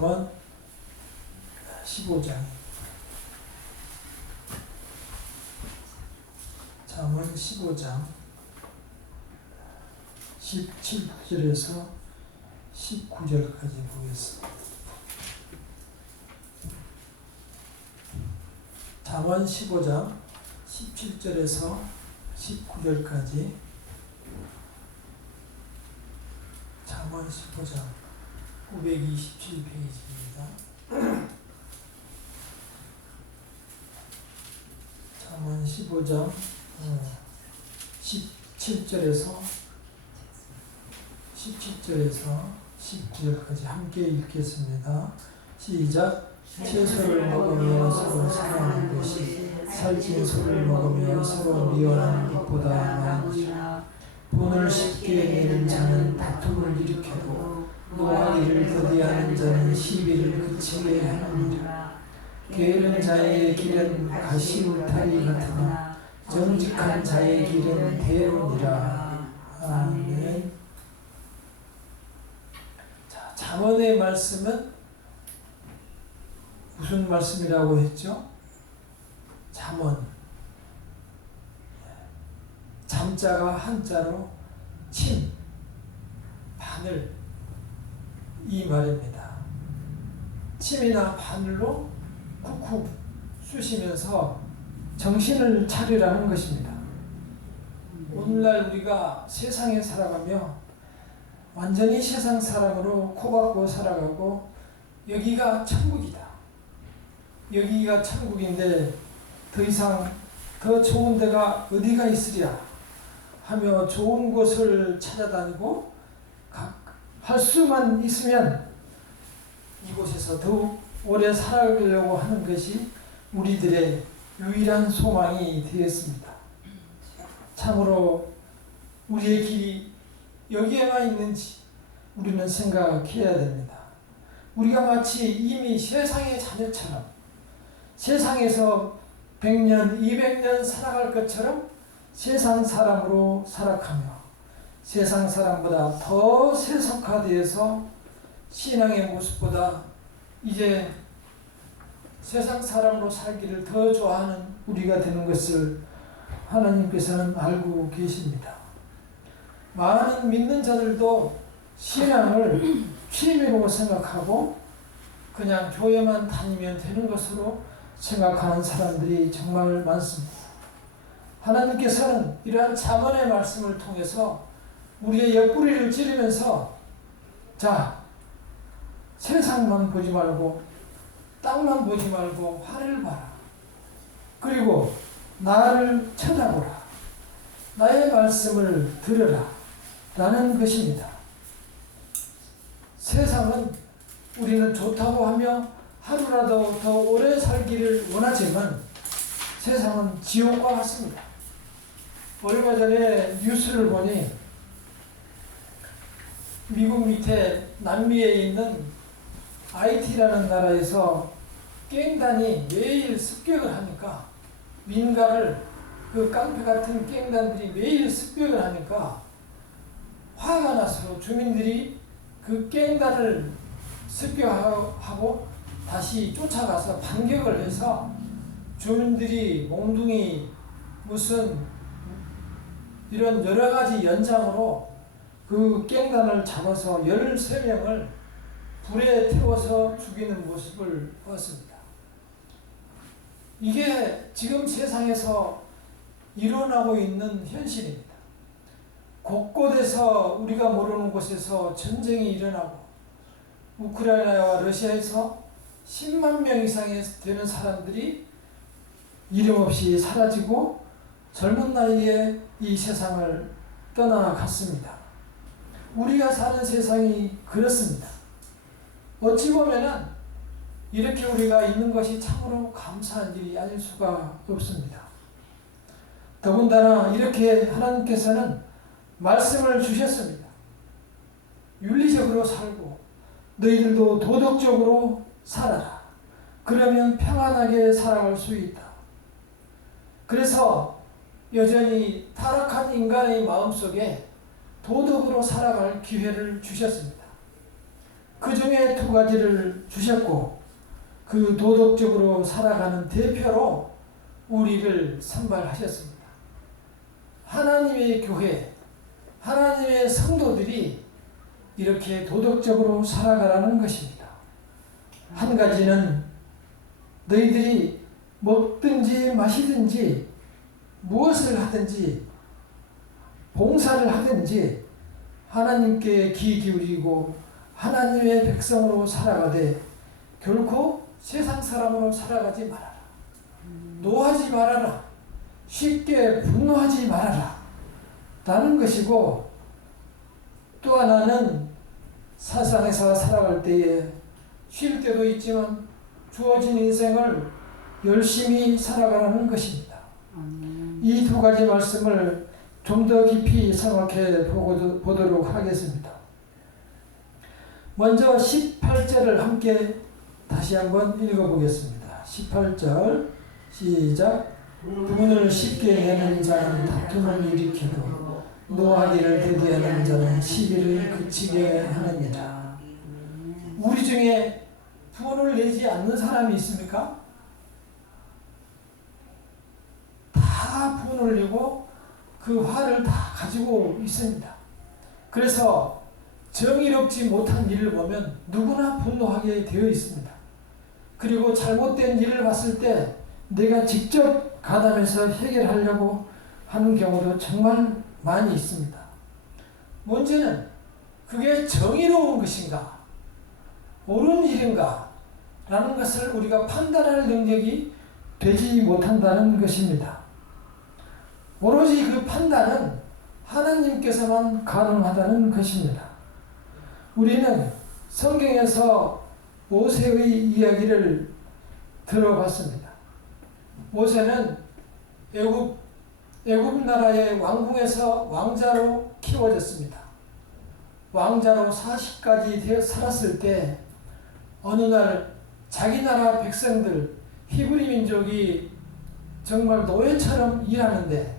잠언 15장. 잠언 15장 17절에서 19절까지 보겠습니다. 잠언 15장 17절에서 19절까지. 잠언 15장 927페이지입니다. 잠언 15장 17절에서 19절까지 함께 읽겠습니다. 시작. 채소를 먹으며 서로 사랑하는 것이 살찐 소를 먹으며 서로 미워하는 것보다 나으니라. 분을 쉽게 내는 자는 다툼을 일으켜도 노하기를 더디하는 자는 시비를 그치게 하느니라. 게으른 자의 길은 가시 울타리 같으나 정직한 자의 길은 대로니라. 아멘. 자, 잠언의 말씀은 무슨 말씀이라고 했죠? 잠언. 잠자가 한자로 침, 바늘, 이 말입니다. 침이나 바늘로 쿡쿡 쑤시면서 정신을 차리라는 것입니다. 오늘날 우리가 세상에 살아가며 완전히 세상 사람으로 코박고 살아가고 여기가 천국이다. 여기가 천국인데 더 이상 더 좋은 데가 어디가 있으랴 하며 좋은 곳을 찾아다니고 할 수만 있으면 이곳에서 더욱 오래 살아가려고 하는 것이 우리들의 유일한 소망이 되었습니다. 참으로 우리의 길이 여기에만 있는지 우리는 생각해야 됩니다. 우리가 마치 이미 세상의 자녀처럼 세상에서 100년, 200년 살아갈 것처럼 세상 사람으로 살아가며 세상 사람보다 더 세속화되어서 신앙의 모습보다 이제 세상 사람으로 살기를 더 좋아하는 우리가 되는 것을 하나님께서는 알고 계십니다. 많은 믿는 자들도 신앙을 취미로 생각하고 그냥 교회만 다니면 되는 것으로 생각하는 사람들이 정말 많습니다. 하나님께서는 이러한 잠언의 말씀을 통해서 우리의 옆구리를 찌르면서 자, 세상만 보지 말고 땅만 보지 말고 하늘을 봐라. 그리고 나를 쳐다보라. 나의 말씀을 들으라. 라는 것입니다. 세상은 우리는 좋다고 하며 하루라도 더 오래 살기를 원하지만 세상은 지옥과 같습니다. 얼마 전에 뉴스를 보니 미국 밑에 남미에 있는 IT라는 나라에서 갱단이 매일 습격을 하니까 민가를 그 깡패 같은 갱단들이 매일 습격을 하니까 화가 나서 주민들이 그 갱단을 습격하고 다시 쫓아가서 반격을 해서 주민들이 몽둥이 무슨 이런 여러 가지 연장으로 그 갱단을 잡아서 13명을 불에 태워서 죽이는 모습을 보았습니다. 이게 지금 세상에서 일어나고 있는 현실입니다. 곳곳에서 우리가 모르는 곳에서 전쟁이 일어나고 우크라이나와 러시아에서 10만 명 이상이 되는 사람들이 이름 없이 사라지고 젊은 나이에 이 세상을 떠나갔습니다. 우리가 사는 세상이 그렇습니다. 어찌 보면은 이렇게 우리가 있는 것이 참으로 감사한 일이 아닐 수가 없습니다. 더군다나 이렇게 하나님께서는 말씀을 주셨습니다. 윤리적으로 살고 너희들도 도덕적으로 살아라. 그러면 평안하게 살아갈 수 있다. 그래서 여전히 타락한 인간의 마음속에 도덕으로 살아갈 기회를 주셨습니다. 그 중에 두 가지를 주셨고 그 도덕적으로 살아가는 대표로 우리를 선발하셨습니다. 하나님의 교회, 하나님의 성도들이 이렇게 도덕적으로 살아가라는 것입니다. 한 가지는 너희들이 먹든지 마시든지 무엇을 하든지 봉사를 하든지 하나님께 귀 기울이고 하나님의 백성으로 살아가되 결코 세상 사람으로 살아가지 말아라. 노하지 말아라. 쉽게 분노하지 말아라. 라는 것이고 또 하나는 세상에서 살아갈 때에 쉴 때도 있지만 주어진 인생을 열심히 살아가라는 것입니다. 이 두 가지 말씀을 좀 더 깊이 생각해 보도록 하겠습니다. 먼저 18절을 함께 다시 한번 읽어보겠습니다. 18절 시작. 분을 쉽게 내는 자는 다툼을 일으키고 노하기를 대비하는 자는 시비를 그치게 하느니라. 우리 중에 분을 내지 않는 사람이 있습니까? 다 분을 내고 그 화를 다 가지고 있습니다. 그래서 정의롭지 못한 일을 보면 누구나 분노하게 되어 있습니다. 그리고 잘못된 일을 봤을 때 내가 직접 가담해서 해결하려고 하는 경우도 정말 많이 있습니다. 문제는 그게 정의로운 것인가, 옳은 일인가 라는 것을 우리가 판단할 능력이 되지 못한다는 것입니다. 오로지 그 판단은 하나님께서만 가능하다는 것입니다. 우리는 성경에서 모세의 이야기를 들어봤습니다. 모세는 애굽 나라의 왕궁에서 왕자로 키워졌습니다. 왕자로 40까지 살았을 때 어느 날 자기 나라 백성들 히브리 민족이 정말 노예처럼 일하는데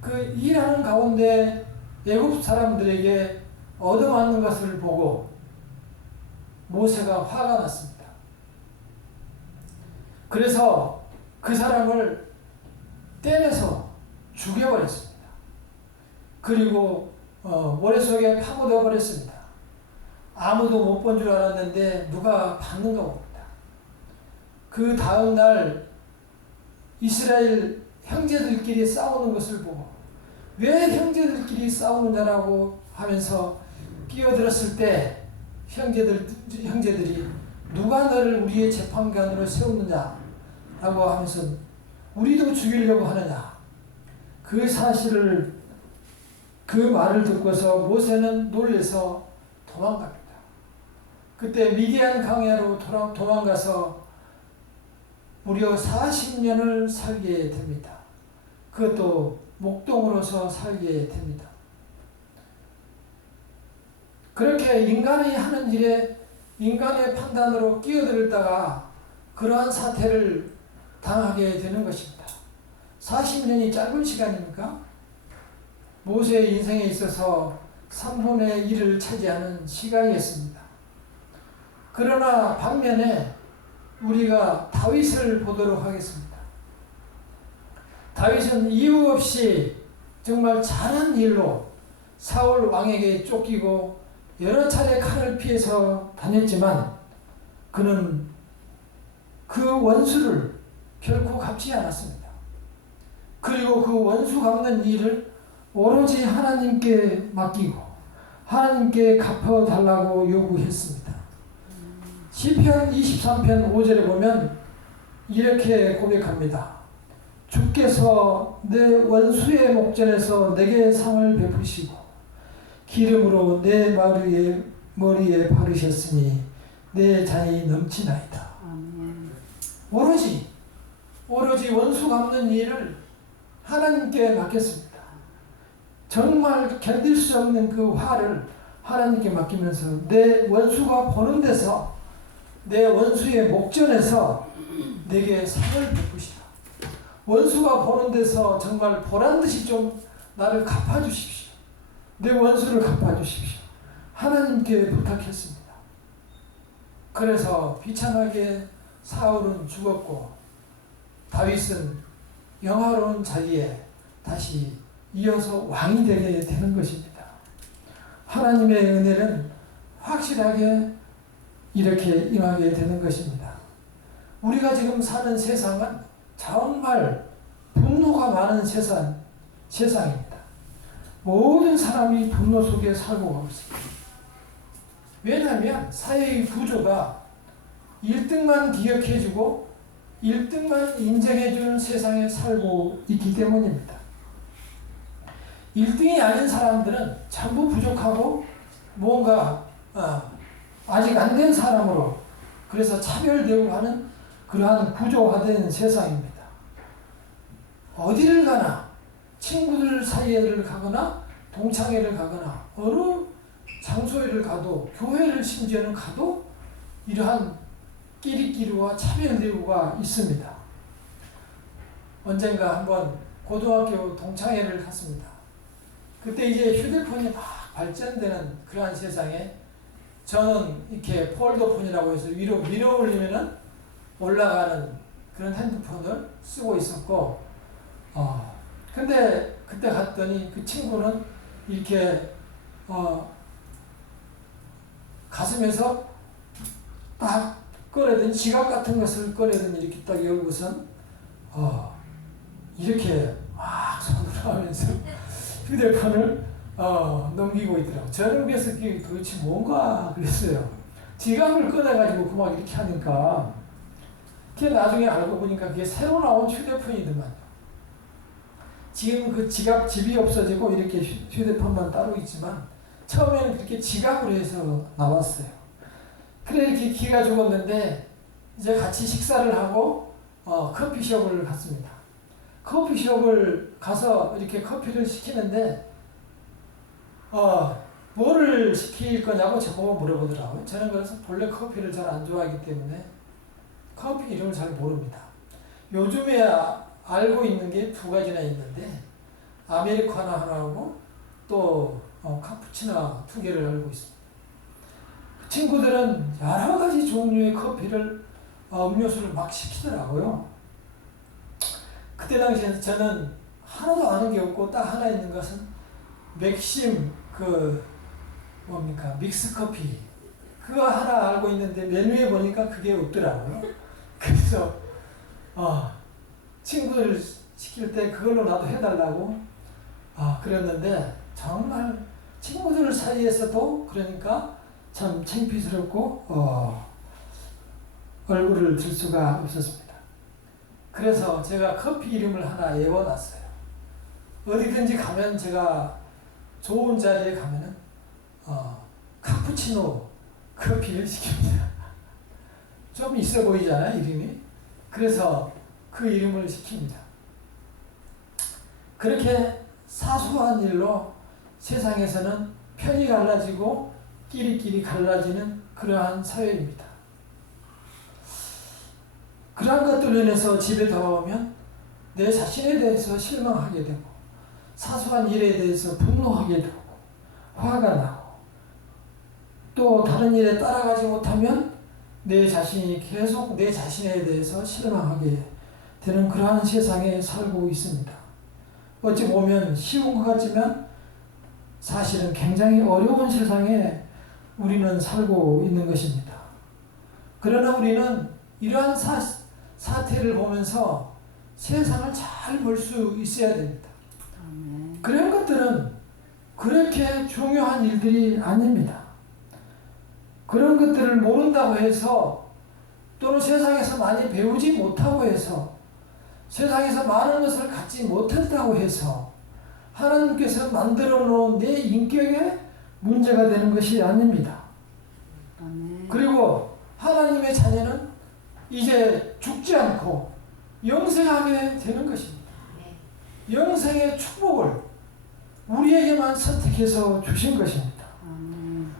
그 일하는 가운데 애굽 사람들에게 얻어맞는 것을 보고 모세가 화가 났습니다. 그래서 그 사람을 떼내서 죽여버렸습니다. 그리고 모래 속에 파묻어 버렸습니다. 아무도 못 본 줄 알았는데 누가 봤는가 봅니다. 그 다음 날 이스라엘 형제들끼리 싸우는 것을 보고 왜 형제들끼리 싸우느냐라고 하면서 끼어들었을 때 형제들이 누가 너를 우리의 재판관으로 세우느냐 라고 하면서 우리도 죽이려고 하느냐, 그 사실을 그 말을 듣고서 모세는 놀라서 도망갑니다. 그때 미디안 광야로 도망가서 무려 40년을 살게 됩니다. 그것도 목동으로서 살게 됩니다. 그렇게 인간이 하는 일에 인간의 판단으로 끼어들다가 그러한 사태를 당하게 되는 것입니다. 40년이 짧은 시간입니까? 모세의 인생에 있어서 3분의 1을 차지하는 시간이었습니다. 그러나 반면에 우리가 다윗을 보도록 하겠습니다. 다윗은 이유 없이 정말 잘한 일로 사울 왕에게 쫓기고 여러 차례 칼을 피해서 다녔지만 그는 그 원수를 결코 갚지 않았습니다. 그리고 그 원수 갚는 일을 오로지 하나님께 맡기고 하나님께 갚아달라고 요구했습니다. 시편 23편 5절에 보면 이렇게 고백합니다. 주께서 내 원수의 목전에서 내게 상을 베푸시고 기름으로 내 머리에 바르셨으니 내 잔이 넘치나이다. 오로지 원수 갚는 일을 하나님께 맡겼습니다. 정말 견딜 수 없는 그 화를 하나님께 맡기면서 내 원수가 보는 데서 내 원수의 목전에서 내게 상을 베푸시라. 원수가 보는 데서 정말 보란듯이 좀 나를 갚아주십시오. 내 원수를 갚아주십시오. 하나님께 부탁했습니다. 그래서 비참하게 사울은 죽었고 다윗은 영화로운 자리에 다시 이어서 왕이 되게 되는 것입니다. 하나님의 은혜는 확실하게 이렇게 임하게 되는 것입니다. 우리가 지금 사는 세상은 정말 분노가 많은 세상입니다. 모든 사람이 분노 속에 살고 가고 있습니다. 왜냐하면 사회의 구조가 1등만 기억해주고 1등만 인정해주는 세상에 살고 있기 때문입니다. 1등이 아닌 사람들은 전부 부족하고 뭔가 아직 안 된 사람으로 그래서 차별되고 하는 그러한 구조화된 세상입니다. 어디를 가나 친구들 사이에를 가거나 동창회를 가거나 어느 장소에를 가도 교회를 심지어는 가도 이러한 끼리끼리와 차별대우가 있습니다. 언젠가 한번 고등학교 동창회를 갔습니다. 그때 이제 휴대폰이 막 발전되는 그러한 세상에 저는 이렇게 폴더폰이라고 해서 위로 밀어 올리면은 올라가는 그런 핸드폰을 쓰고 있었고, 근데 그때 갔더니 그 친구는 이렇게 가슴에서 딱 꺼내든 지갑 같은 것을 꺼내든 이렇게 딱 열고선 이렇게 막 손으로 하면서 휴대폰을 넘기고 있더라고요. 저는 그래서 그게 도대체 뭔가 그랬어요. 지갑을 꺼내가지고 그 막 이렇게 하니까 그게 나중에 알고 보니까 그게 새로 나온 휴대폰이더만요. 지금 그 집이 없어지고 이렇게 휴대폰만 따로 있지만 처음에는 그렇게 지갑으로 해서 나왔어요. 그래 이렇게 기가 죽었는데 이제 같이 식사를 하고 커피숍을 갔습니다. 커피숍을 가서 이렇게 커피를 시키는데 뭐를 시킬 거냐고 저보고 물어보더라고요. 저는 그래서 본래 커피를 잘 안 좋아하기 때문에 커피 이름을 잘 모릅니다. 요즘에 알고 있는 게 두 가지나 있는데 아메리카노 하나하고 또 카푸치노 두 개를 알고 있습니다. 친구들은 여러 가지 종류의 커피를 음료수를 막 시키더라고요. 그때 당시에 저는 하나도 아는 게 없고 딱 하나 있는 것은 맥심 믹스커피 그거 하나 알고 있는데 메뉴에 보니까 그게 없더라고요. 그래서 친구들 시킬 때 그걸로 나도 해달라고 그랬는데 정말 친구들 사이에서도 그러니까 참 창피스럽고 얼굴을 들 수가 없었습니다. 그래서 제가 커피 이름을 하나 외워놨어요. 어디든지 가면 제가 좋은 자리에 가면은 카푸치노 커피를 시킵니다. 좀 있어 보이잖아요, 이름이. 그래서 그 이름을 시킵니다. 그렇게 사소한 일로 세상에서는 편이 갈라지고 끼리끼리 갈라지는 그러한 사회입니다. 그러한 것들로 인해서 집에 돌아오면 내 자신에 대해서 실망하게 되고 사소한 일에 대해서 분노하게 되고 화가 나고 또 다른 일에 따라가지 못하면 내 자신이 계속 내 자신에 대해서 실망하게 되는 그러한 세상에 살고 있습니다. 어찌 보면 쉬운 것 같지만 사실은 굉장히 어려운 세상에 우리는 살고 있는 것입니다. 그러나 우리는 이러한 사태를 보면서 세상을 잘 볼 수 있어야 됩니다. 그런 것들은 그렇게 중요한 일들이 아닙니다. 그런 것들을 모른다고 해서 또는 세상에서 많이 배우지 못하고 해서 세상에서 많은 것을 갖지 못했다고 해서 하나님께서 만들어 놓은 내 인격에 문제가 되는 것이 아닙니다. 그리고 하나님의 자녀는 이제 죽지 않고 영생하게 되는 것입니다. 영생의 축복을 우리에게만 선택해서 주신 것입니다.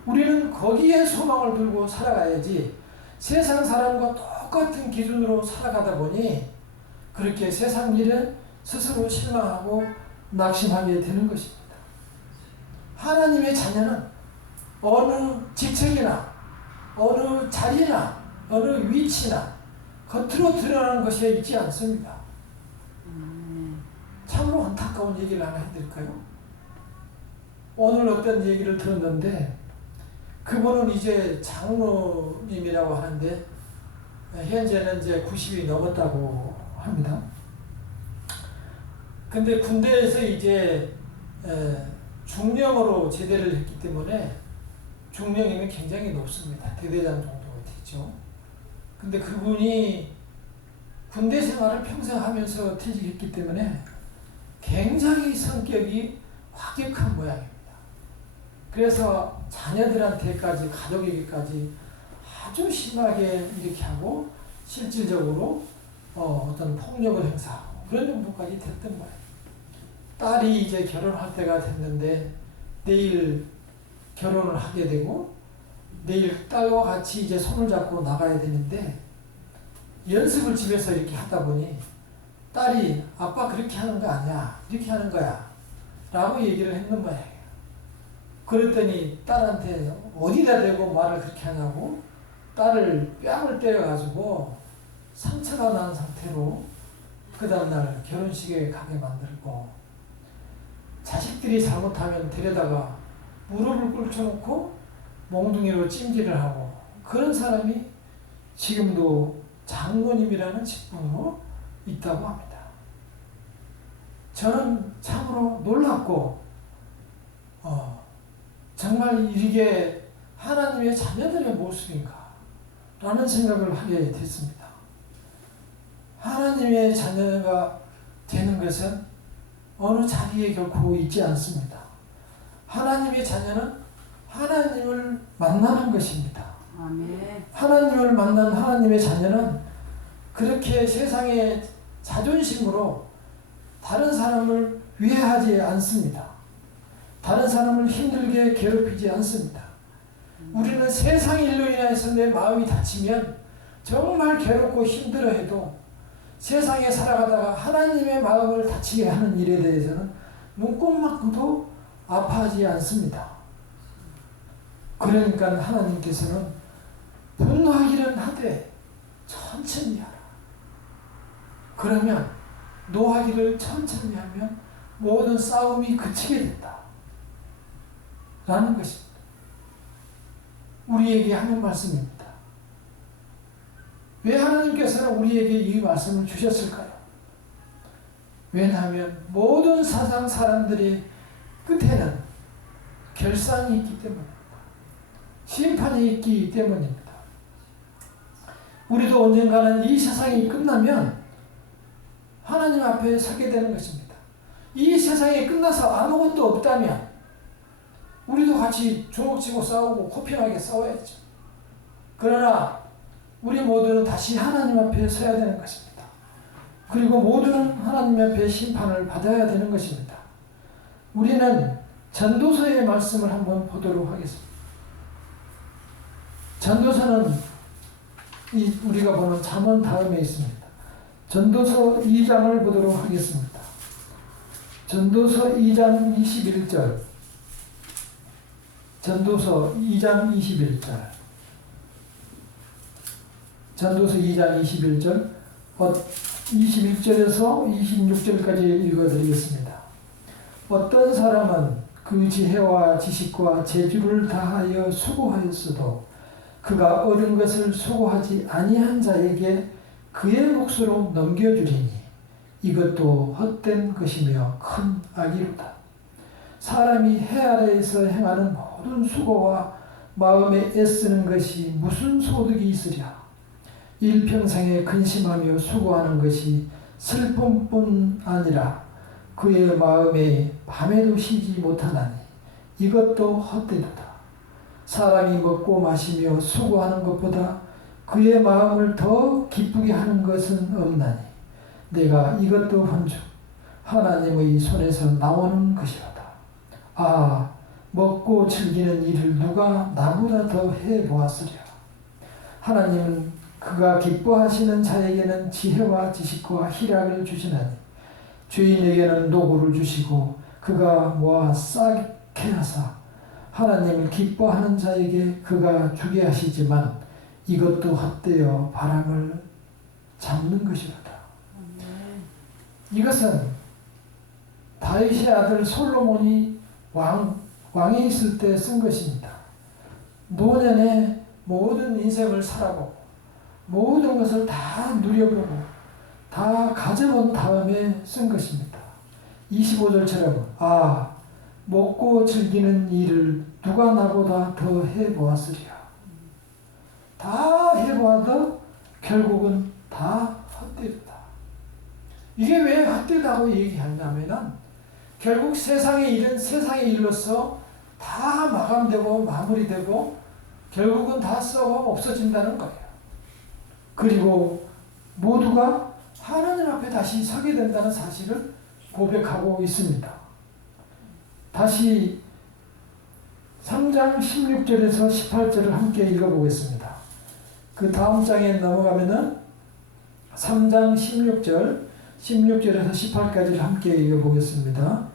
우리는 거기에 소망을 들고 살아가야지 세상 사람과 똑같은 기준으로 살아가다 보니 그렇게 세상 일에 스스로 실망하고 낙심하게 되는 것입니다. 하나님의 자녀는 어느 직책이나 어느 자리나 어느 위치나 겉으로 드러나는 것이 있지 않습니다. 참으로 안타까운 얘기를 하나 해드릴까요? 오늘 어떤 얘기를 들었는데 그분은 이제 장로님이라고 하는데 현재는 이제 90이 넘었다고 합니다. 근데 군대에서 이제 중령으로 제대를 했기 때문에 중령이면 굉장히 높습니다. 대대장 정도가 되죠. 근데 그분이 군대 생활을 평생 하면서 퇴직했기 때문에 굉장히 성격이 화격한 모양입니다. 그래서 자녀들한테까지 가족에게까지 아주 심하게 이렇게 하고 실질적으로 어떤 폭력을 행사하고 그런 정도까지 됐던 거예요. 딸이 이제 결혼할 때가 됐는데 내일 결혼을 하게 되고 내일 딸과 같이 이제 손을 잡고 나가야 되는데 연습을 집에서 이렇게 하다 보니 딸이 아빠 그렇게 하는 거 아니야 이렇게 하는 거야 라고 얘기를 했는 거예요. 그랬더니 딸한테 어디다 대고 말을 그렇게 하냐고 딸을 뺨을 때려가지고 상처가 난 상태로 그 다음날 결혼식에 가게 만들고 자식들이 잘못하면 데려다가 무릎을 꿇혀놓고 몽둥이로 찜질을 하고 그런 사람이 지금도 장로님이라는 직분으로 있다고 합니다. 저는 참으로 놀랍고 정말 이게 하나님의 자녀들의 모습인가 라는 생각을 하게 됐습니다. 하나님의 자녀가 되는 것은 어느 자리에 결코 있지 않습니다. 하나님의 자녀는 하나님을 만나는 것입니다. 아멘. 하나님을 만난 하나님의 자녀는 그렇게 세상의 자존심으로 다른 사람을 위해하지 않습니다. 다른 사람을 힘들게 괴롭히지 않습니다. 우리는 세상 일로 인해서 내 마음이 다치면 정말 괴롭고 힘들어해도 세상에 살아가다가 하나님의 마음을 다치게 하는 일에 대해서는 눈꼽만큼도 아파하지 않습니다. 그러니까 하나님께서는 분노하기는 하되 천천히 하라. 그러면 노하기를 천천히 하면 모든 싸움이 그치게 된다. 라는 것입니다. 우리에게 하는 말씀입니다. 왜 하나님께서는 우리에게 이 말씀을 주셨을까요? 왜냐하면 모든 사상 사람들의 끝에는 결산이 있기 때문입니다. 심판이 있기 때문입니다. 우리도 언젠가는 이 세상이 끝나면 하나님 앞에 서게 되는 것입니다. 이 세상이 끝나서 아무것도 없다면 우리도 같이 주먹쥐고 싸우고 코피나게 싸워야죠. 그러나 우리 모두는 다시 하나님 앞에 서야 되는 것입니다. 그리고 모두는 하나님 앞에 심판을 받아야 되는 것입니다. 우리는 전도서의 말씀을 한번 보도록 하겠습니다. 전도서는 우리가 보는 잠언 다음에 있습니다. 전도서 2장을 보도록 하겠습니다. 전도서 2장 21절. 전도서 2장 21절. 전도서 2장 21절. 21절에서 26절까지 읽어드리겠습니다. 어떤 사람은 그 지혜와 지식과 재주를 다하여 수고하였어도 그가 얻은 것을 수고하지 아니한 자에게 그의 몫으로 넘겨주리니 이것도 헛된 것이며 큰 악이로다. 사람이 해 아래에서 행하는 모든 수고와 마음에 애쓰는 것이 무슨 소득이 있으랴. 일평생에 근심하며 수고하는 것이 슬픔뿐 아니라 그의 마음에 밤에도 쉬지 못하나니 이것도 헛되도다. 사람이 먹고 마시며 수고하는 것보다 그의 마음을 더 기쁘게 하는 것은 없나니 내가 이것도 본즉 하나님의 손에서 나오는 것이로다. 아, 먹고 즐기는 일을 누가 나보다 더 해보았으랴. 하나님은 그가 기뻐하시는 자에게는 지혜와 지식과 희락을 주시나니 죄인에게는 노고를 주시고 그가 모아 싸게 하사 하나님을 기뻐하는 자에게 그가 주게 하시지만 이것도 헛되어 바람을 잡는 것이로다. 이것은 다윗의 아들 솔로몬이 왕에 있을 때 쓴 것입니다. 노년에 모든 인생을 살아보고 모든 것을 다 누려보고 다 가져본 다음에 쓴 것입니다. 25절처럼 먹고 즐기는 일을 누가 나보다 더 해보았으리야. 다 해보아도 결국은 다 헛되다. 이게 왜 헛되다고 얘기하냐면은 결국 세상의 일은 세상의 일로서 다 마감되고 마무리되고 결국은 다 썩어 없어진다는 거예요. 그리고 모두가 하나님 앞에 다시 서게 된다는 사실을 고백하고 있습니다. 다시 3장 16절에서 18절을 함께 읽어보겠습니다. 그 다음 장에 넘어가면은 3장 16절에서 18까지를 함께 읽어보겠습니다.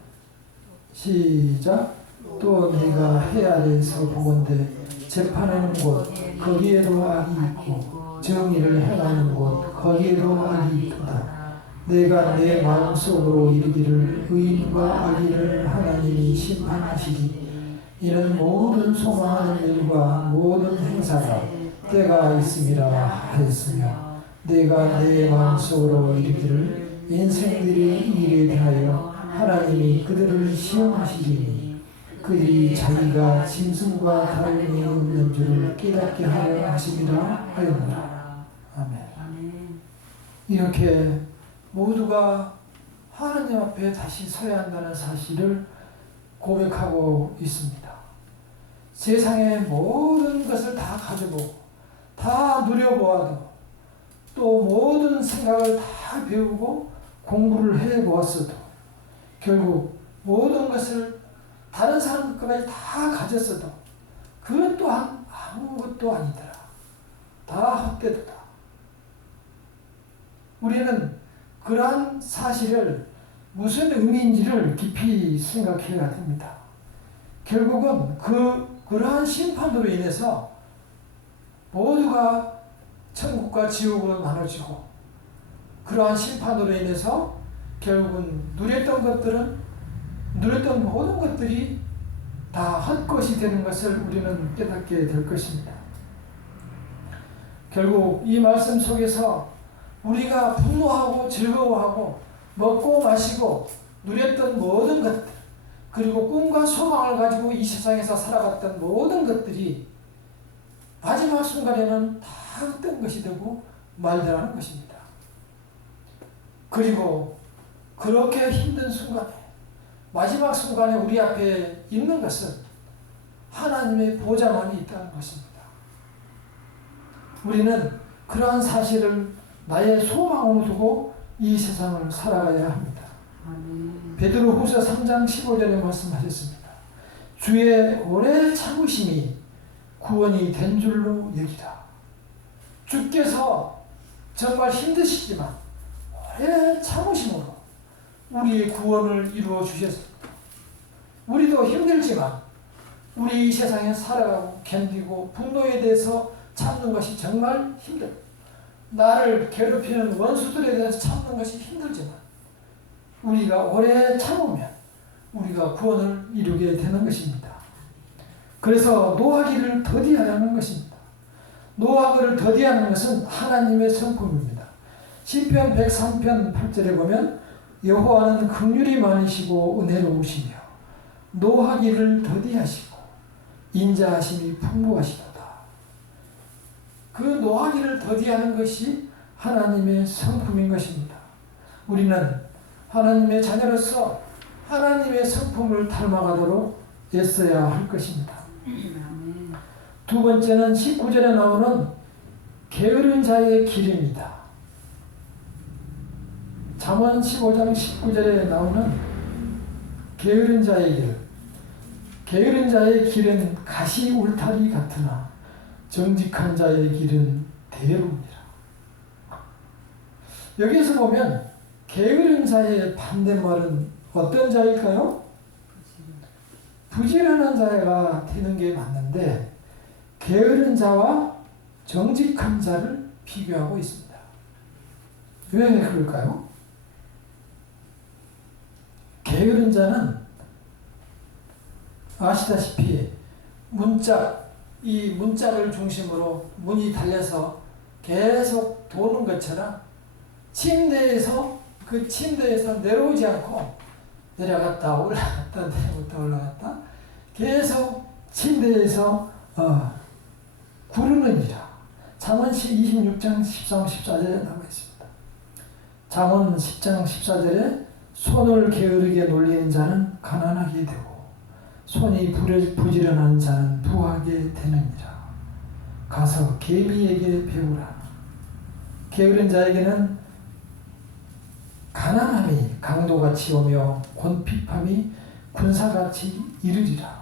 시작. 또 네가 해 아래에서 보건대 재판하는 곳 거기에도 악이 있고 정의를 행하는 곳 거기에도 악이 있다. 내가 내 마음속으로 이르기를 의인과 악인을 하나님이 심판하시리. 이는 모든 소망하는 일과 모든 행사가 때가 있음이라 하였으며 내가 내 마음속으로 이르기를 인생들의 일에 대하여 하나님이 그들을 시험하시리니 그들이 자기가 짐승과 다름이 없는 줄을 깨닫게 하려 하심이라 하였노라. 아멘. 이렇게 모두가 하나님 앞에 다시 서야 한다는 사실을 고백하고 있습니다. 세상의 모든 것을 다 가져보고 다 누려보아도 또 모든 생각을 다 배우고 공부를 해보았어도 결국 모든 것을 다른 사람 것까지 다 가졌어도 그것 또한 아무것도 아니더라. 다 헛되도다. 우리는 그러한 사실을 무슨 의미인지를 깊이 생각해야 됩니다. 결국은 그러한 심판으로 인해서 모두가 천국과 지옥으로 나눠지고 그러한 심판으로 인해서 결국은 누렸던 모든 것들이 다 헛것이 되는 것을 우리는 깨닫게 될 것입니다. 결국 이 말씀 속에서 우리가 분노하고 즐거워하고 먹고 마시고 누렸던 모든 것들 그리고 꿈과 소망을 가지고 이 세상에서 살아갔던 모든 것들이 마지막 순간에는 다 헛된 것이 되고 말더라는 것입니다. 그리고 그렇게 힘든 순간에 마지막 순간에 우리 앞에 있는 것은 하나님의 보좌만이 있다는 것입니다. 우리는 그러한 사실을 나의 소망으로 두고 이 세상을 살아가야 합니다. 베드로후서 3장 15절에 말씀하셨습니다. 주의 오래 참으심이 구원이 된 줄로 여기라. 주께서 정말 힘드시지만 오래 참으심으로 우리의 구원을 이루어 주셨습니다. 우리도 힘들지만 우리 이 세상에 살아가고 견디고 분노에 대해서 참는 것이 정말 힘들고 나를 괴롭히는 원수들에 대해서 참는 것이 힘들지만 우리가 오래 참으면 우리가 구원을 이루게 되는 것입니다. 그래서 노하기를 더디하라는 것입니다. 노하기를 더디하는 것은 하나님의 성품입니다. 시편 103편 8절에 보면 여호와는 긍휼이 많으시고 은혜로우시며 노하기를 더디하시고 인자하심이 풍부하시도다. 그 노하기를 더디하는 것이 하나님의 성품인 것입니다. 우리는 하나님의 자녀로서 하나님의 성품을 닮아가도록 애써야 할 것입니다. 두 번째는 19절에 나오는 게으른 자의 길입니다. 잠언 15장 19절에 나오는 게으른 자의 길. 게으른 자의 길은 가시 울타리 같으나 정직한 자의 길은 대로입니다. 여기에서 보면 게으른 자의 반대말은 어떤 자일까요? 부지런한 자가 되는 게 맞는데 게으른 자와 정직한 자를 비교하고 있습니다. 왜 그럴까요? 게으른 자는 아시다시피 이 문짝을 중심으로 문이 달려서 계속 도는 것처럼 그 침대에서 내려오지 않고 내려갔다 올라갔다 내려갔다 올라갔다 계속 침대에서 구르느니라. 잠언 26장 13, 14절에 나와 있습니다. 잠언 10장 14절에 손을 게으르게 놀리는 자는 가난하게 되고 손이 부지런한 자는 부하게 되느니라. 가서 개미에게 배우라. 게으른 자에게는 가난함이 강도같이 오며 곤핍함이 군사같이 이르리라.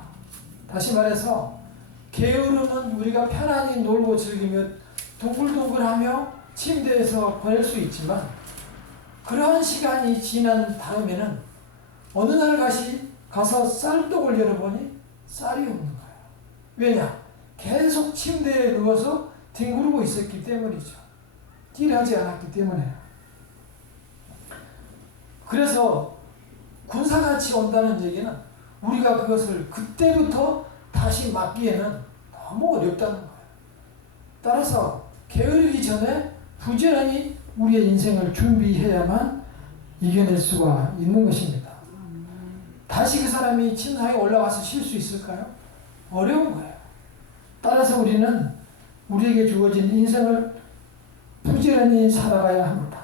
다시 말해서 게으름은 우리가 편안히 놀고 즐기며 둥글둥글하며 침대에서 보낼 수 있지만 그러한 시간이 지난 다음에는 어느 날 가서 쌀떡을 열어보니 쌀이 없는 거예요. 왜냐? 계속 침대에 누워서 뒹구르고 있었기 때문이죠. 일하지 않았기 때문에. 그래서 군사같이 온다는 얘기는 우리가 그것을 그때부터 다시 막기에는 너무 어렵다는 거예요. 따라서 게으르기 전에 부지런히 우리의 인생을 준비해야만 이겨낼 수가 있는 것입니다. 다시 그 사람이 침상에 올라가서 쉴 수 있을까요? 어려운 거예요. 따라서 우리는 우리에게 주어진 인생을 부지런히 살아가야 합니다.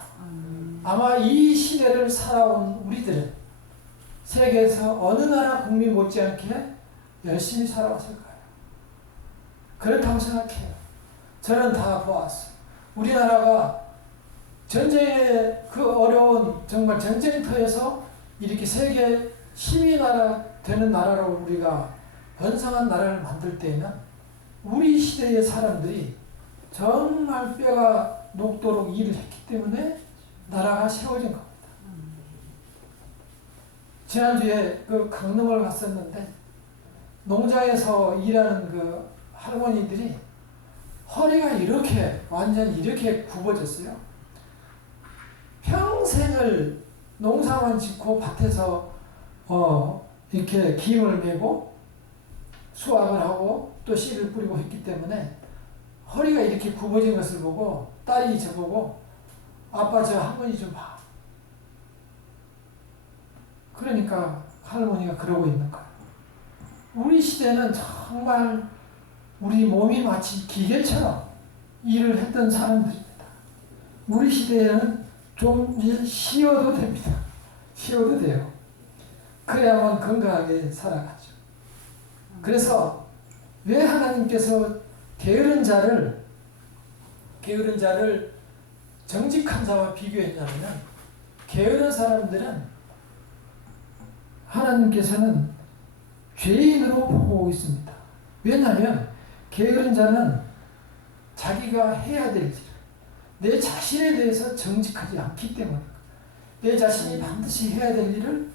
아마 이 시대를 살아온 우리들은 세계에서 어느 나라 국민 못지않게 열심히 살아왔을 거예요. 그렇다고 생각해요. 저는 다 보았어요. 우리나라가 전쟁의 그 어려운 정말 전쟁터에서 이렇게 세계 10위 나라 되는 나라로 우리가 번성한 나라를 만들 때에는 우리 시대의 사람들이 정말 뼈가 녹도록 일을 했기 때문에 나라가 세워진 겁니다. 지난주에 그 강릉을 갔었는데 농장에서 일하는 그 할머니들이 허리가 완전 이렇게 굽어졌어요. 평생을 농사만 짓고 밭에서 이렇게 기름을 메고 수확을 하고 또 씨를 뿌리고 했기 때문에 허리가 이렇게 굽어진 것을 보고 딸이 저보고 아빠 저 할머니 좀 봐. 그러니까 할머니가 그러고 있는 거예요. 우리 시대는 정말 우리 몸이 마치 기계처럼 일을 했던 사람들입니다. 우리 시대에는 좀 쉬어도 됩니다. 쉬어도 돼요. 그래야만 건강하게 살아가죠. 그래서 왜 하나님께서 게으른 자를 정직한 자와 비교했냐면 게으른 사람들은 하나님께서는 죄인으로 보고 있습니다. 왜냐하면 게으른 자는 자기가 해야 될 일, 내 자신에 대해서 정직하지 않기 때문입니다. 내 자신이 반드시 해야 될 일을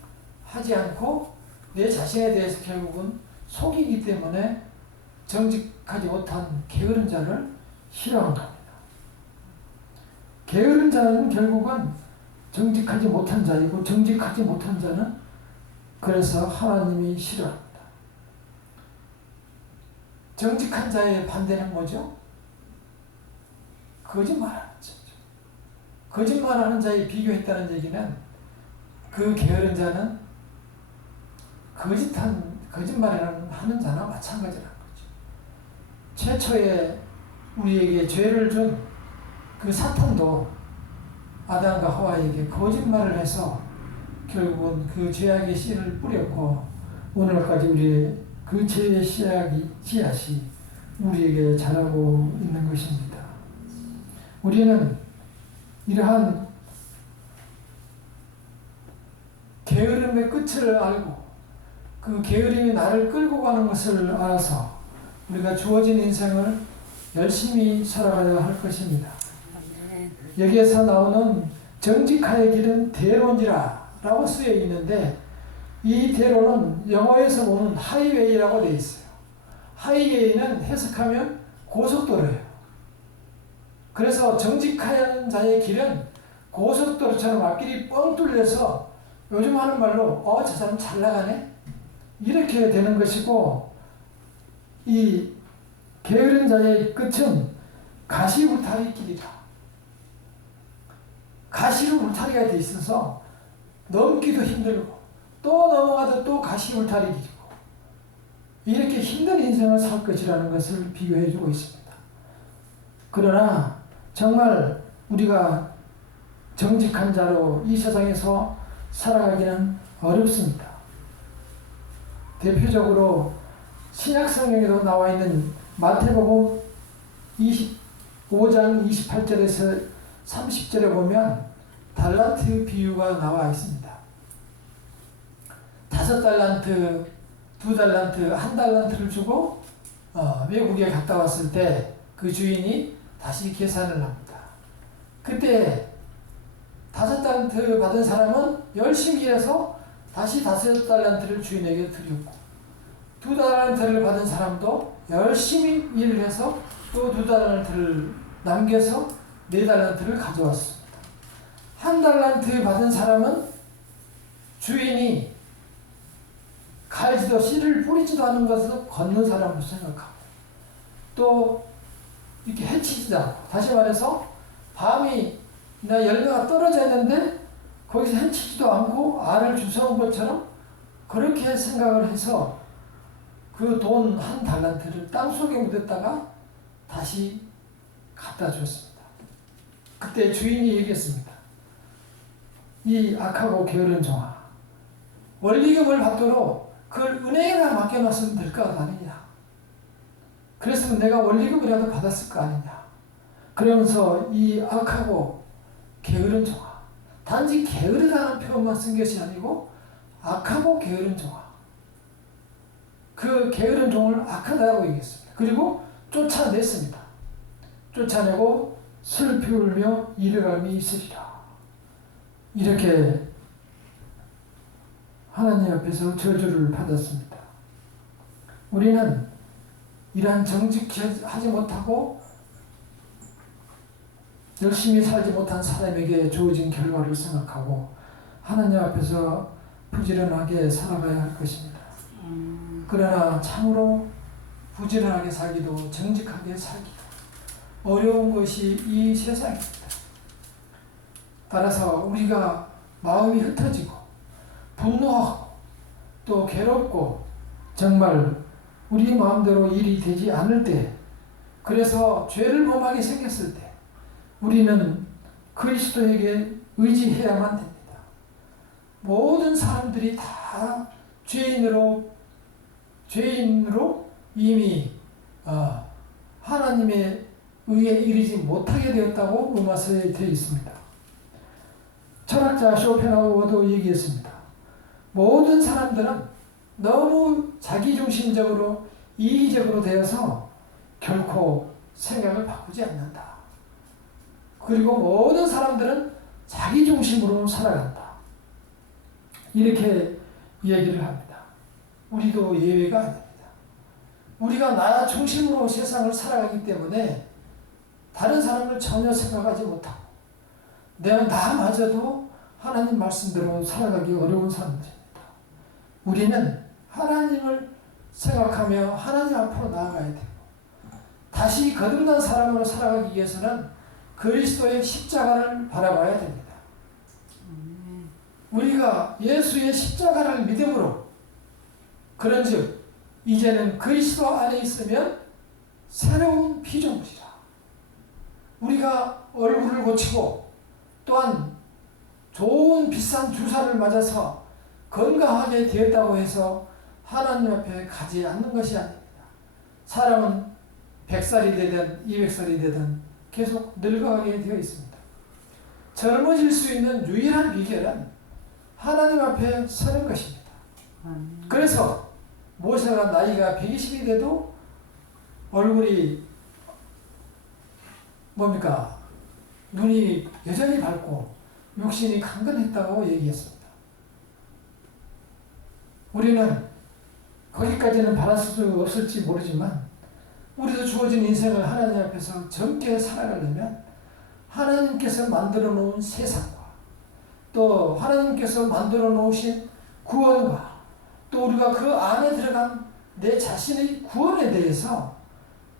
하지 않고 내 자신에 대해서 결국은 속이기 때문에 정직하지 못한 게으른 자를 싫어하는 겁니다. 게으른 자는 결국은 정직하지 못한 자이고 정직하지 못한 자는 그래서 하나님이 싫어합니다. 정직한 자의 반대는 뭐죠? 거짓말하는 자죠. 거짓말하는 자에 비교했다는 얘기는 그 게으른 자는 거짓말을 하는 자나 마찬가지라는 거죠. 최초에 우리에게 죄를 준 그 사탄도 아담과 하와에게 거짓말을 해서 결국은 그 죄악의 씨를 뿌렸고 오늘까지 우리의 그 죄의 씨앗이 우리에게 자라고 있는 것입니다. 우리는 이러한 게으름의 끝을 알고 그 게으름이 나를 끌고 가는 것을 알아서 우리가 주어진 인생을 열심히 살아가야 할 것입니다. 여기에서 나오는 정직하의 길은 대로니라 라고 쓰여 있는데 이 대로는 영어에서 보는 하이웨이라고 되어 있어요. 하이웨이는 해석하면 고속도로예요. 그래서 정직한 자의 길은 고속도로처럼 앞길이 뻥 뚫려서 요즘 하는 말로 저 사람 잘 나가네? 이렇게 되는 것이고, 이 게으른 자의 끝은 가시 울타리 길이다. 가시로 울타리가 되어 있어서 넘기도 힘들고 또 넘어가도 또 가시 울타리 길이고 이렇게 힘든 인생을 살 것이라는 것을 비교해 주고 있습니다. 그러나 정말 우리가 정직한 자로 이 세상에서 살아가기는 어렵습니다. 대표적으로 신약성경에도 나와 있는 마태복음 25장 28절에서 30절에 보면 달란트 비유가 나와 있습니다. 5달란트, 2달란트, 1달란트를 주고 외국에 갔다 왔을 때 그 주인이 다시 계산을 합니다. 그때 5달란트 받은 사람은 열심히 일해서 다시 5달란트를 주인에게 드렸고, 2달란트를 받은 사람도 열심히 일을 해서 또 2달란트를 남겨서 4달란트를 가져왔습니다. 1달란트 받은 사람은 주인이 갈지도 씨를 뿌리지도 않은 것을 걷는 사람으로 생각하고, 또 이렇게 해치지도 않고, 다시 말해서 밤이 열매가 떨어져 있는데 거기서 해치지도 않고 알을 주워온 것처럼 그렇게 생각을 해서 그 돈 1달란트를 땅속에 묻었다가 다시 갖다 줬습니다. 그때 주인이 얘기했습니다. 이 악하고 게으른 종아, 원리금을 받도록 그걸 은행에다 맡겨놨으면 될 것 아니냐. 그랬으면 내가 원리금이라도 받았을 거 아니냐. 그러면서 이 악하고 게으른 종아, 단지 게으르다는 표현만 쓴 것이 아니고 악하고 게으른 종아, 그 게으른 종을 악하다고 얘기했습니다. 그리고 쫓아냈습니다. 쫓아내고 슬피 울며 이르감이 있으리라. 이렇게 하나님 앞에서 저주를 받았습니다. 우리는 이러한 정직하지 못하고 열심히 살지 못한 사람에게 주어진 결과를 생각하고 하나님 앞에서 부지런하게 살아가야 할 것입니다. 그러나 참으로 부지런하게 살기도 정직하게 살기도 어려운 것이 이 세상입니다. 따라서 우리가 마음이 흩어지고 분노하고 또 괴롭고 정말 우리 마음대로 일이 되지 않을 때, 그래서 죄를 범하게 생겼을 때 우리는 그리스도에게 의지해야만 됩니다. 모든 사람들이 다 죄인으로 이미 하나님의 의에 이르지 못하게 되었다고 로마서에 되어 있습니다. 철학자 쇼펜하우어도 얘기했습니다. 모든 사람들은 너무 자기중심적으로 이기적으로 되어서 결코 생각을 바꾸지 않는다. 그리고 모든 사람들은 자기중심으로 살아간다. 이렇게 얘기를 합니다. 우리도 예외가 아닙니다. 우리가 나 중심으로 세상을 살아가기 때문에 다른 사람을 전혀 생각하지 못하고 나마저도 하나님 말씀대로 살아가기 어려운 사람들입니다. 우리는 하나님을 생각하며 하나님 앞으로 나아가야 되고, 다시 거듭난 사람으로 살아가기 위해서는 그리스도의 십자가를 바라봐야 됩니다. 우리가 예수의 십자가를 믿음으로, 그런즉 이제는 그리스도 안에 있으면 새로운 피조물이라. 우리가 얼굴을 고치고 또한 좋은 비싼 주사를 맞아서 건강하게 되었다고 해서 하나님 앞에 가지 않는 것이 아닙니다. 사람은 100살이 되든 200살이 되든 계속 늙어가게 되어 있습니다. 젊어질 수 있는 유일한 비결은 하나님 앞에 서는 것입니다. 그래서 모세가 나이가 120이 돼도 얼굴이 눈이 여전히 밝고 육신이 강건했다고 얘기했습니다. 우리는 거기까지는 바랄 수 없을지 모르지만 우리도 주어진 인생을 하나님 앞에서 젊게 살아가려면 하나님께서 만들어 놓은 세상과 또 하나님께서 만들어 놓으신 구원과 또 우리가 그 안에 들어간 내 자신의 구원에 대해서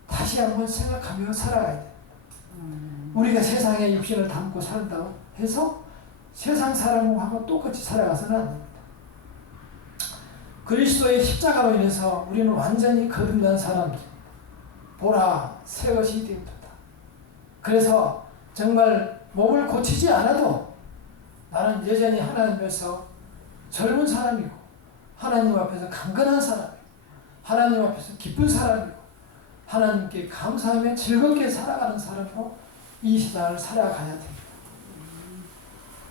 다시 한번 생각하며 살아가야 돼. 우리가 세상에 육신을 담고 산다고 해서 세상 사람하고 똑같이 살아가서는 안 됩니다. 그리스도의 십자가로 인해서 우리는 완전히 거듭난 사람입니다. 보라, 새 것이 되었다. 그래서 정말 몸을 고치지 않아도 나는 여전히 하나님 앞에서 젊은 사람이고 하나님 앞에서 강건한 사람이고 하나님 앞에서 기쁜 사람이고 하나님께 감사하며 즐겁게 살아가는 사람으로 이 세상을 살아가야 됩니다.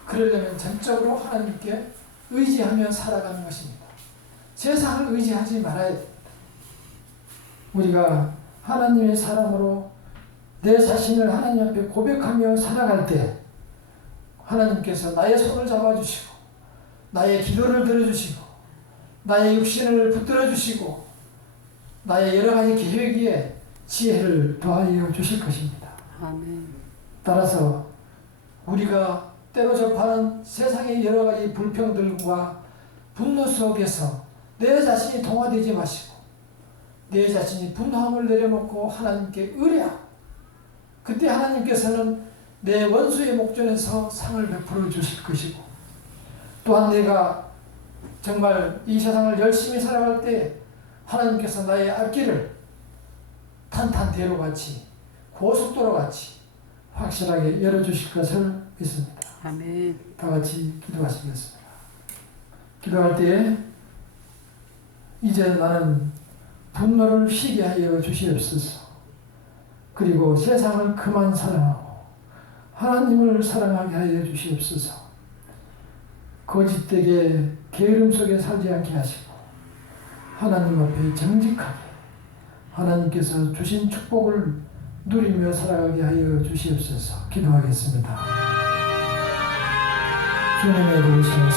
그러려면 전적으로 하나님께 의지하며 살아가는 것입니다. 세상을 의지하지 말아야 됩니다. 우리가 하나님의 사람으로 내 자신을 하나님 앞에 고백하며 살아갈 때 하나님께서 나의 손을 잡아주시고 나의 기도를 들어주시고 나의 육신을 붙들어주시고 나의 여러 가지 계획 위에 지혜를 더하여 주실 것입니다. 아멘. 따라서 우리가 때로 접하는 세상의 여러 가지 불평들과 분노 속에서 내 자신이 동화되지 마시고 내 자신이 분노함을 내려놓고 하나님께 의뢰하고 그때 하나님께서는 내 원수의 목전에서 상을 베풀어 주실 것이고 또한 내가 정말 이 세상을 열심히 살아갈 때 하나님께서 나의 앞길을 탄탄대로 같이 고속도로 같이 확실하게 열어주실 것을 믿습니다. 아멘. 다 같이 기도하시겠습니다. 기도할 때에 이제 나는 분노를 쉬게 하여 주시옵소서. 그리고 세상을 그만 사랑하고 하나님을 사랑하게 하여 주시옵소서. 거짓되게 게으름 속에 살지 않게 하시고 하나님 앞에 정직하게 하나님께서 주신 축복을 누리며 살아가게 하여 주시옵소서. 기도하겠습니다. 주님의 도우심을